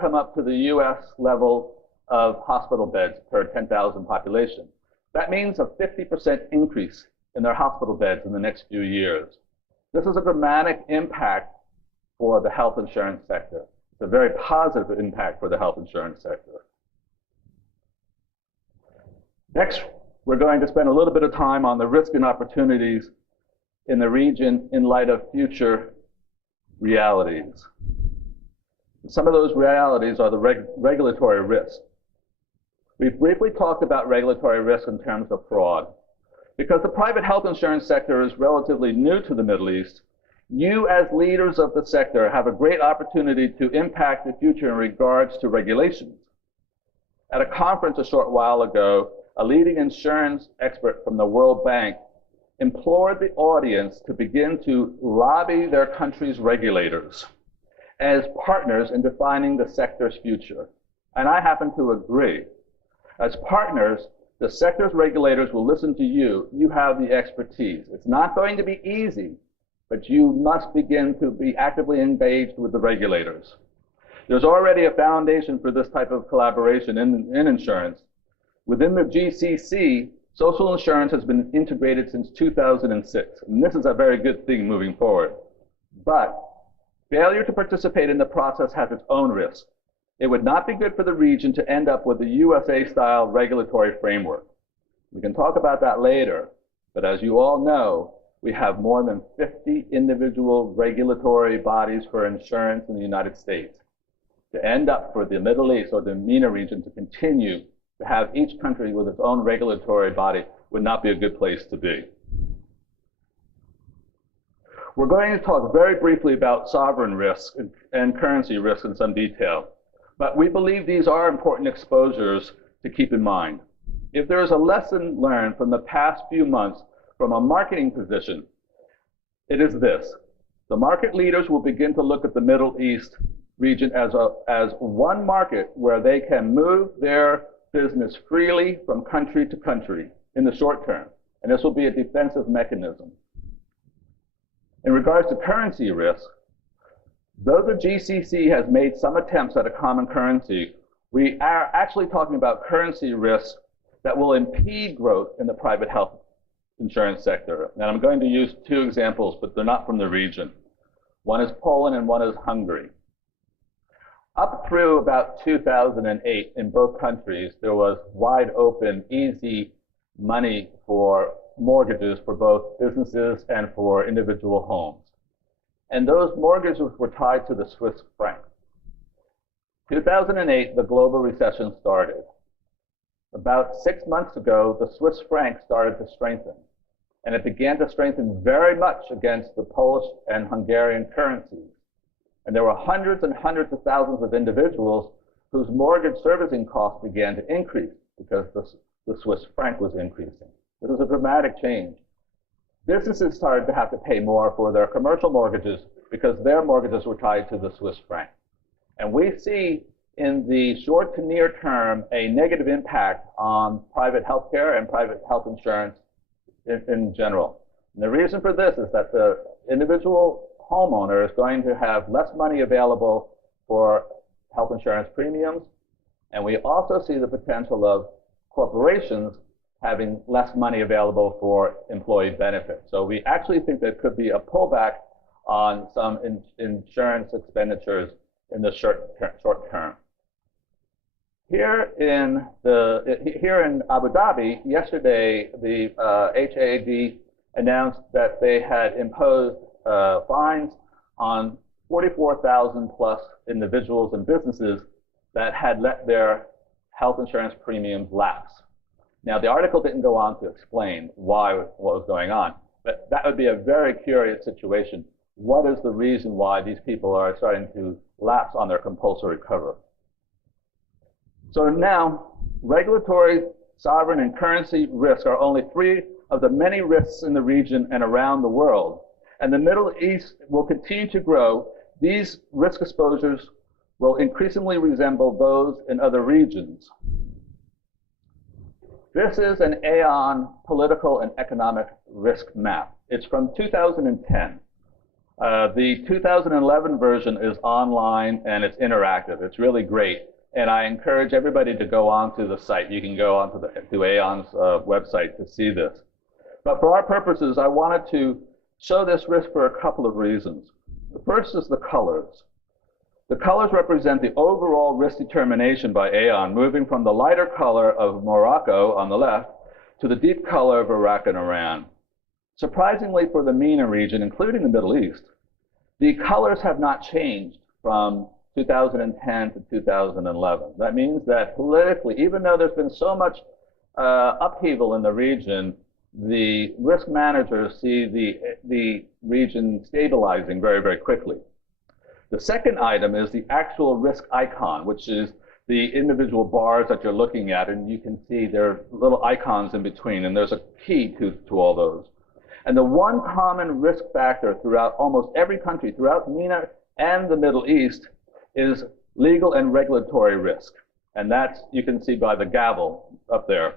come up to the US level of hospital beds per 10,000 population. That means a 50% increase in their hospital beds in the next few years. This is a dramatic impact for the health insurance sector. It's a very positive impact for the health insurance sector. Next, we're going to spend a little bit of time on the risk and opportunities in the region in light of future realities. Some of those realities are the regulatory risk. We've briefly talked about regulatory risk in terms of fraud. Because the private health insurance sector is relatively new to the Middle East, you as leaders of the sector have a great opportunity to impact the future in regards to regulations. At a conference a short while ago, a leading insurance expert from the World Bank implored the audience to begin to lobby their country's regulators as partners in defining the sector's future. And I happen to agree. As partners, the sector's regulators will listen to you. You have the expertise. It's not going to be easy, but you must begin to be actively engaged with the regulators. There's already a foundation for this type of collaboration in insurance. Within the GCC, social insurance has been integrated since 2006, and this is a very good thing moving forward. But failure to participate in the process has its own risk. It would not be good for the region to end up with a USA-style regulatory framework. We can talk about that later, but as you all know, we have more than 50 individual regulatory bodies for insurance in the United States. To end up for the Middle East or the MENA region to continue to have each country with its own regulatory body would not be a good place to be. We're going to talk very briefly about sovereign risk and currency risk in some detail, but we believe these are important exposures to keep in mind. If there is a lesson learned from the past few months from a marketing position, it is this. The market leaders will begin to look at the Middle East region as one market where they can move their business freely from country to country in the short term, and this will be a defensive mechanism. In regards to currency risk, though the GCC has made some attempts at a common currency, we are actually talking about currency risk that will impede growth in the private health insurance sector. And I'm going to use two examples, but they're not from the region. One is Poland and one is Hungary. Up through about 2008 in both countries, there was wide open, easy money for mortgages for both businesses and for individual homes. And those mortgages were tied to the Swiss franc. 2008, the global recession started. About 6 months ago, the Swiss franc started to strengthen. And it began to strengthen very much against the Polish and Hungarian currencies. And there were hundreds and hundreds of thousands of individuals whose mortgage servicing costs began to increase because the Swiss franc was increasing. It was a dramatic change. Businesses started to have to pay more for their commercial mortgages because their mortgages were tied to the Swiss franc. And we see in the short to near term a negative impact on private health care and private health insurance in general. And the reason for this is that the individual homeowner is going to have less money available for health insurance premiums, and we also see the potential of corporations having less money available for employee benefits. So we actually think there could be a pullback on some insurance expenditures in the short term. Here in Abu Dhabi, yesterday, the HAD announced that they had imposed fines on 44,000 plus individuals and businesses that had let their health insurance premiums lapse. Now, the article didn't go on to explain what was going on, but that would be a very curious situation. What is the reason why these people are starting to lapse on their compulsory cover? So now, regulatory, sovereign, and currency risk are only three of the many risks in the region and around the world. And the Middle East will continue to grow. These risk exposures will increasingly resemble those in other regions. This is an Aon political and economic risk map. It's from 2010. The 2011 version is online and it's interactive. It's really great. And I encourage everybody to go onto the site. You can go onto to Aon's website to see this. But for our purposes, I wanted to show this risk for a couple of reasons. The first is the colors. The colors represent the overall risk determination by Aon, moving from the lighter color of Morocco on the left to the deep color of Iraq and Iran. Surprisingly for the MENA region, including the Middle East, the colors have not changed from 2010 to 2011. That means that politically, even though there's been so much upheaval in the region, the risk managers see the region stabilizing very, very quickly. The second item is the actual risk icon, which is the individual bars that you're looking at, and you can see there are little icons in between, and there's a key to all those. And the one common risk factor throughout almost every country, throughout MENA and the Middle East, is legal and regulatory risk. And that's, you can see by the gavel up there.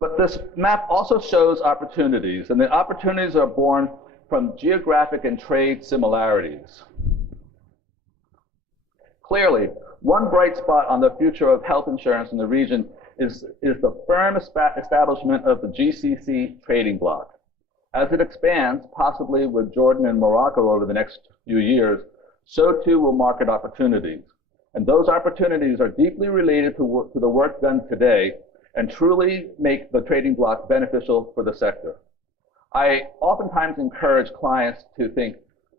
But this map also shows opportunities, and the opportunities are born from geographic and trade similarities. Clearly, one bright spot on the future of health insurance in the region is the firm establishment of the GCC trading bloc. As it expands, possibly with Jordan and Morocco over the next few years, so too will market opportunities. And those opportunities are deeply related to the work done today and truly make the trading bloc beneficial for the sector. I oftentimes encourage clients to think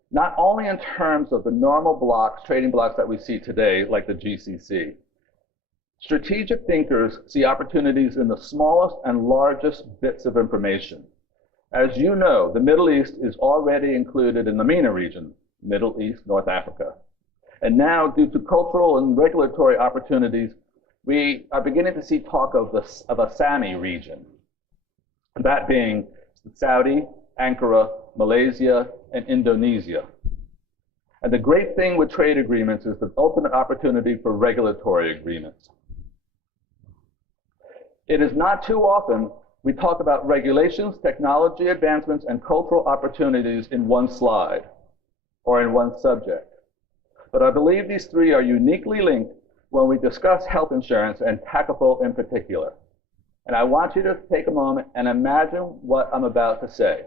not only in terms of the normal blocks, trading blocks that we see today, like the GCC. Strategic thinkers see opportunities in the smallest and largest bits of information. As you know, the Middle East is already included in the MENA region, Middle East, North Africa. And now, due to cultural and regulatory opportunities, we are beginning to see talk of a SAMI region, that being Saudi, Ankara, Malaysia, and Indonesia. And the great thing with trade agreements is the ultimate opportunity for regulatory agreements. It is not too often we talk about regulations, technology advancements, and cultural opportunities in one slide or in one subject. But I believe these three are uniquely linked when we discuss health insurance and Takaful in particular. And I want you to take a moment and imagine what I'm about to say.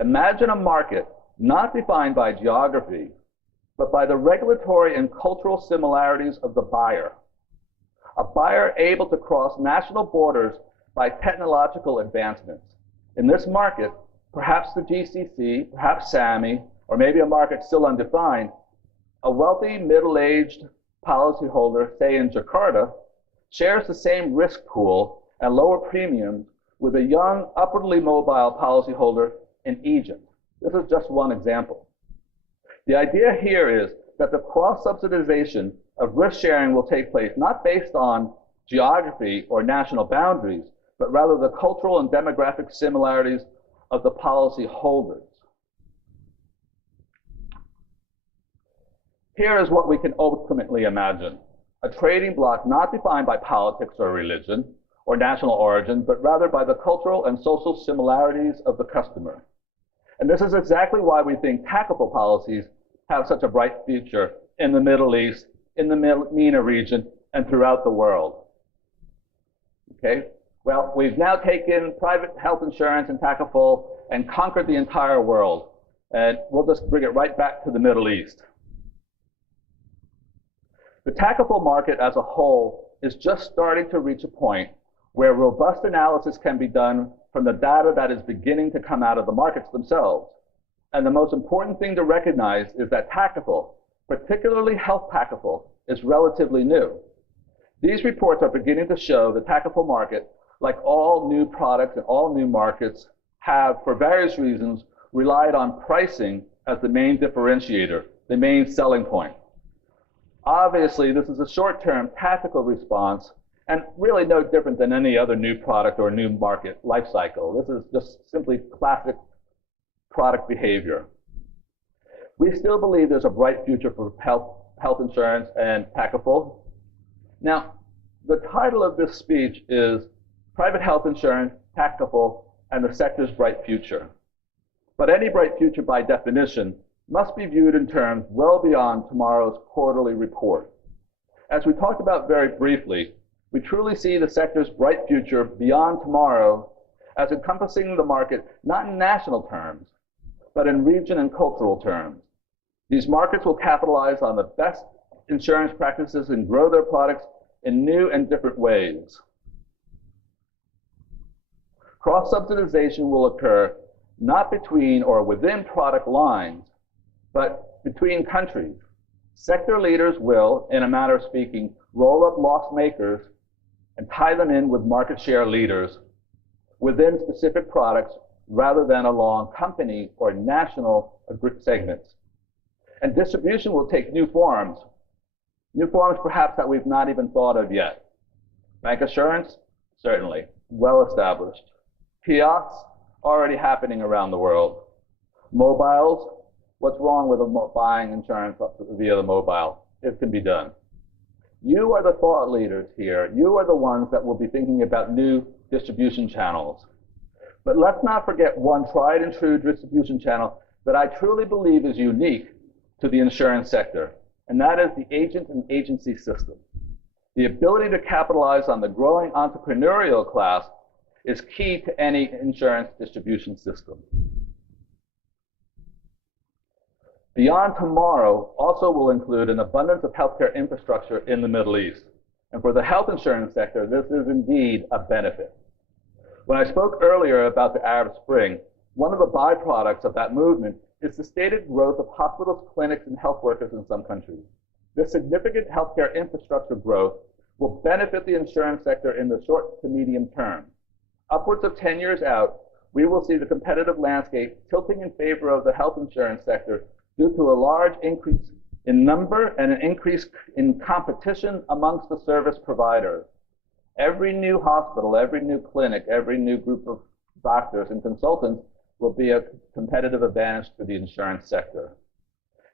Imagine a market not defined by geography, but by the regulatory and cultural similarities of the buyer. A buyer able to cross national borders by technological advancements. In this market, perhaps the GCC, perhaps SAMI, or maybe a market still undefined, a wealthy middle-aged policyholder, say in Jakarta, shares the same risk pool and lower premiums with a young, upwardly mobile policyholder in Egypt. This is just one example. The idea here is that the cross-subsidization of risk sharing will take place not based on geography or national boundaries, but rather the cultural and demographic similarities of the policy holders. Here is what we can ultimately imagine. A trading bloc not defined by politics or religion or national origin, but rather by the cultural and social similarities of the customer. And this is exactly why we think Takaful policies have such a bright future in the Middle East, in the MENA region, and throughout the world. Okay? Well, we've now taken private health insurance and Takaful and conquered the entire world. And we'll just bring it right back to the Middle East. The Takaful market as a whole is just starting to reach a point where robust analysis can be done from the data that is beginning to come out of the markets themselves. And the most important thing to recognize is that Takaful, particularly health Takaful, is relatively new. These reports are beginning to show the Takaful market, like all new products and all new markets, have, for various reasons, relied on pricing as the main differentiator, the main selling point. Obviously, this is a short-term tactical response and really no different than any other new product or new market life cycle. This is just simply classic product behavior. We still believe there's a bright future for health insurance and Takaful. Now, the title of this speech is Private Health Insurance, Takaful, and the Sector's Bright Future. But any bright future, by definition, must be viewed in terms well beyond tomorrow's quarterly report. As we talked about very briefly, we truly see the sector's bright future beyond tomorrow as encompassing the market not in national terms, but in region and cultural terms. These markets will capitalize on the best insurance practices and grow their products in new and different ways. Cross-subsidization will occur not between or within product lines, but between countries. Sector leaders will, in a manner of speaking, roll up loss makers and tie them in with market share leaders within specific products rather than along company or national segments. And distribution will take new forms perhaps that we've not even thought of yet. Bancassurance, certainly, well established. Kiosks, already happening around the world. Mobiles, what's wrong with buying insurance via the mobile? It can be done. You are the thought leaders here. You are the ones that will be thinking about new distribution channels. But let's not forget one tried and true distribution channel that I truly believe is unique to the insurance sector, and that is the agent and agency system. The ability to capitalize on the growing entrepreneurial class is key to any insurance distribution system. Beyond tomorrow also will include an abundance of healthcare infrastructure in the Middle East. And for the health insurance sector, this is indeed a benefit. When I spoke earlier about the Arab Spring, one of the byproducts of that movement is the stated growth of hospitals, clinics, and health workers in some countries. This significant healthcare infrastructure growth will benefit the insurance sector in the short to medium term. Upwards of 10 years out, we will see the competitive landscape tilting in favor of the health insurance sector due to a large increase in number and an increase in competition amongst the service providers. Every new hospital, every new clinic, every new group of doctors and consultants will be a competitive advantage to the insurance sector.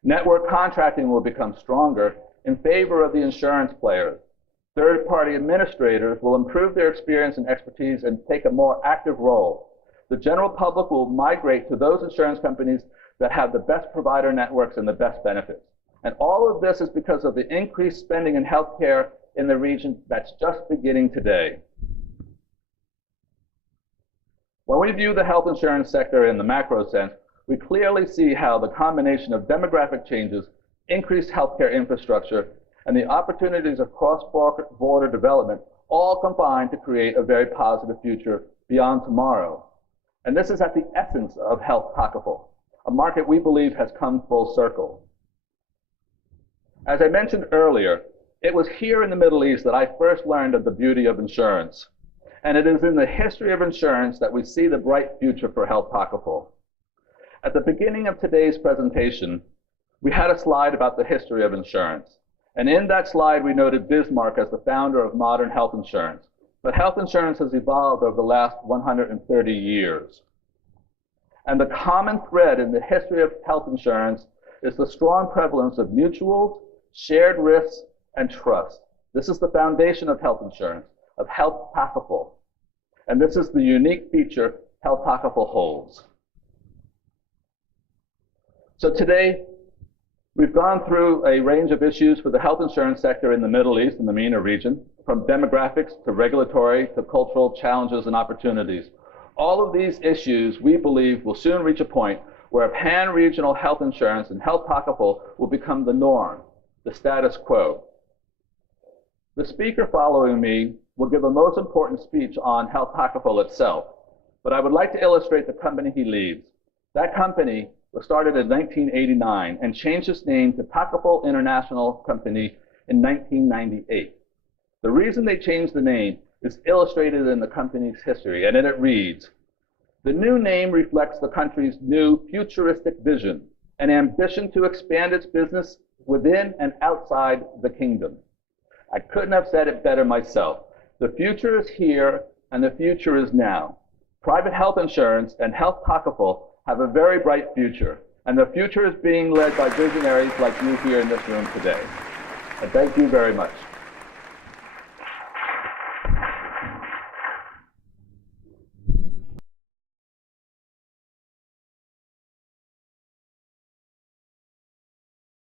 Network contracting will become stronger in favor of the insurance players. Third-party administrators will improve their experience and expertise and take a more active role. The general public will migrate to those insurance companies that have the best provider networks and the best benefits. And all of this is because of the increased spending in healthcare in the region that's just beginning today. When we view the health insurance sector in the macro sense, we clearly see how the combination of demographic changes, increased healthcare infrastructure, and the opportunities of cross-border development all combine to create a very positive future beyond tomorrow. And this is at the essence of Health Takaful, a market we believe has come full circle. As I mentioned earlier, it was here in the Middle East that I first learned of the beauty of insurance. And it is in the history of insurance that we see the bright future for Health Takaful. At the beginning of today's presentation, we had a slide about the history of insurance. And in that slide, we noted Bismarck as the founder of modern health insurance. But health insurance has evolved over the last 130 years. And the common thread in the history of health insurance is the strong prevalence of mutuals, shared risks, and trust. This is the foundation of health insurance, of Health Takaful. And this is the unique feature Health Takaful holds. So today, we've gone through a range of issues for the health insurance sector in the Middle East and the MENA region, from demographics to regulatory to cultural challenges and opportunities. All of these issues, we believe, will soon reach a point where pan-regional health insurance and Health Takaful will become the norm, the status quo. The speaker following me will give a most important speech on Health Takaful itself, but I would like to illustrate the company he leads. That company was started in 1989 and changed its name to Takaful International Company in 1998. The reason they changed the name is illustrated in the company's history, and in it reads, "The new name reflects the country's new futuristic vision and ambition to expand its business within and outside the kingdom." I couldn't have said it better myself. The future is here, and the future is now. Private health insurance and Health Takaful have a very bright future, and the future is being led by visionaries like you here in this room today. And thank you very much.